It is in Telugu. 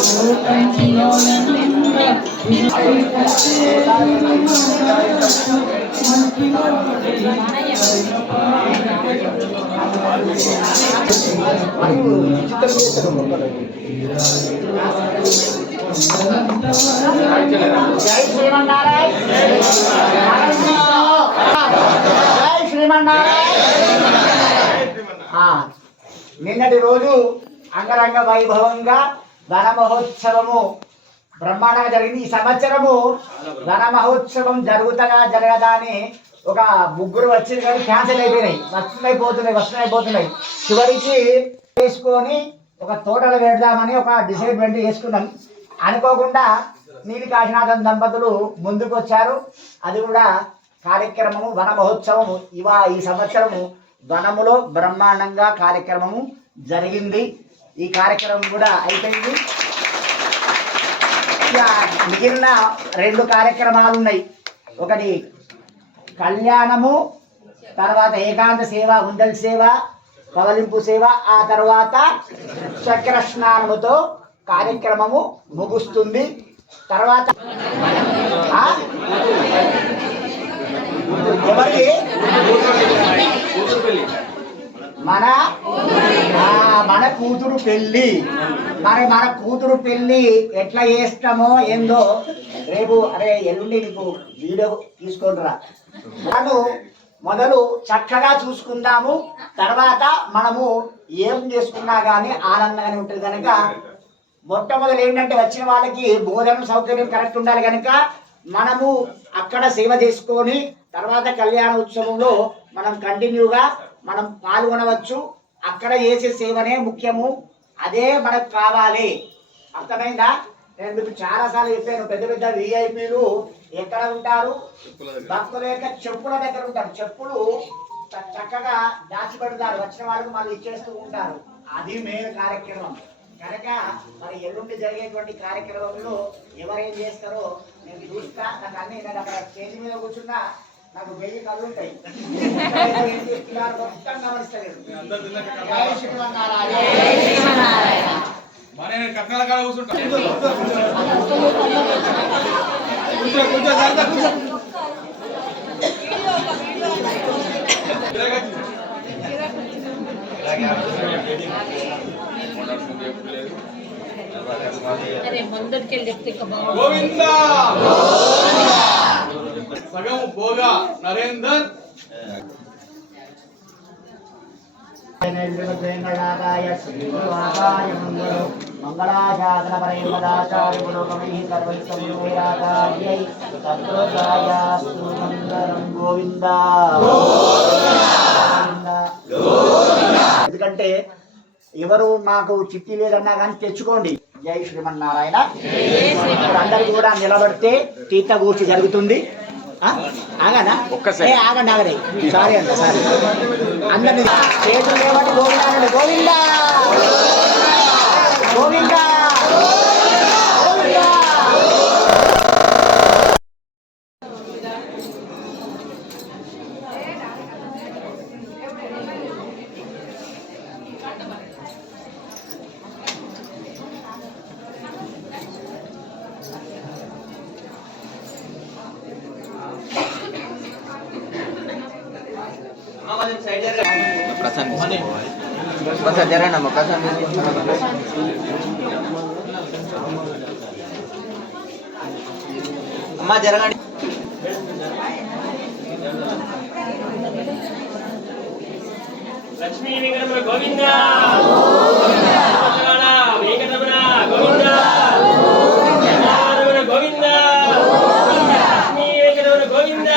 వచ్చి కొండలలో నెలకొన్న పంచ కవించే జై శ్రీమన్నారాయణ జై శ్రీమన్నారాయణ ఆ, నిన్నటి రోజు అంగరంగ వైభవంగా ధన మహోత్సవము బ్రహ్మాండంగా జరిగింది. ఈ సంవత్సరము ధన మహోత్సవం జరుగుతగా జరగదా అని ఒక ముగ్గురు వచ్చింది కానీ క్యాన్సిల్ అయిపోయినాయి. వస్తున్నాయి పోతున్నాయి వస్తున్నాయి పోతున్నాయి చివరికి వేసుకొని ఒక తోటలు పెడదామని ఒక డిసైడ్మెంట్ చేసుకున్నాం అనుకోకుండా నీలి కాశీనాథన్ దంపతులు ముందుకు వచ్చారు అది కూడా కార్యక్రమము వన మహోత్సవము ఇవా ఈ సంవత్సరము వనములో బ్రహ్మాండంగా కార్యక్రమము జరిగింది. ఈ కార్యక్రమం కూడా అయిపోయింది. ఇక మిగిలిన రెండు కార్యక్రమాలు ఉన్నాయి. ఒకటి కళ్యాణము తర్వాత ఏకాంత సేవ ఉండల్ సేవ కవలింపు సేవ ఆ తర్వాత చక్ర స్నానముతో కార్యక్రమము ముగుస్తుంది. తర్వాత ఎవరికి మన కూతురు పెళ్ళి. మరి మన కూతురు పెళ్ళి ఎట్లా చేస్తామో ఏందో రేపు అరే ఎల్లుండి నీకు వీడియో తీసుకుంటురా మనం మొదలు చక్కగా చూసుకుందాము. తర్వాత మనము ఏం చేసుకున్నా కానీ ఆనందంగానే ఉంటుంది కనుక మొట్టమొదలు ఏంటంటే వచ్చిన వాళ్ళకి భోజనం సౌకర్యం కరెక్ట్ ఉండాలి కనుక మనము అక్కడ సేవ చేసుకొని తర్వాత కళ్యాణ ఉత్సవంలో మనం కంటిన్యూగా మనం పాల్గొనవచ్చు. అక్కడ చేసే సేవనే ముఖ్యము. అదే మనకు కావాలి. అర్థమైందా? నేను మీకు చాలా సార్లు చెప్పాను పెద్ద పెద్ద విఐపీలు ఎక్కడ ఉంటారు? భక్తుల యొక్క చెప్పుల దగ్గర ఉంటారు. చెప్పులు చక్కగా దాచిపెడతారు వచ్చిన వాళ్ళకి మళ్ళీ ఇచ్చేస్తూ ఉంటారు. అది మెయిన్ కార్యక్రమం. కనుక మరి ఎల్లుండి జరిగేటువంటి కార్యక్రమంలో ఎవరేం చేస్తారో నేను చూస్తా. నాకు అన్ని నేను అక్కడ స్టేజ్ మీద కూర్చున్నా. నాకు వెయ్యి కళ్ళు ఉంటాయి. మొత్తం గమనిస్తలేదు జై శ్రీమన్నారాయణ. మరి నేను కట్నాల కాడ కూర్చుంటా. కూర్చో అరే గోవింద! సగం పోగా నరేందర్. మంగళాశాసన తత్రోదాయాస్తు మంగళం. గోవింద. ఎందుకంటే ఎవరు మాకు చిట్టి లేదన్నా కానీ తెచ్చుకోండి. జై శ్రీమన్నారాయణ. అందరు కూడా నిలబడితే తీర్థగూర్చి జరుగుతుంది. ఆగనా? ఏ, ఆగండి ఆగండి. సారీ అంట సారీ అందరినీ చేతులు గోవిందా గోవిందా గోవిందా! గోవిందా! ప్రశాంత్ తీసుకోవాలి ప్రసాద్ జరగండి ప్రశాంత్ తీసుకోవాలి అమ్మా జరగండి లక్ష్మీ వెంకటరమణ గోవింద గోవింద వెంకటరమణ గోవింద వెంకటరమణ గోవింద లక్ష్మీ వెంకటరమణ గోవింద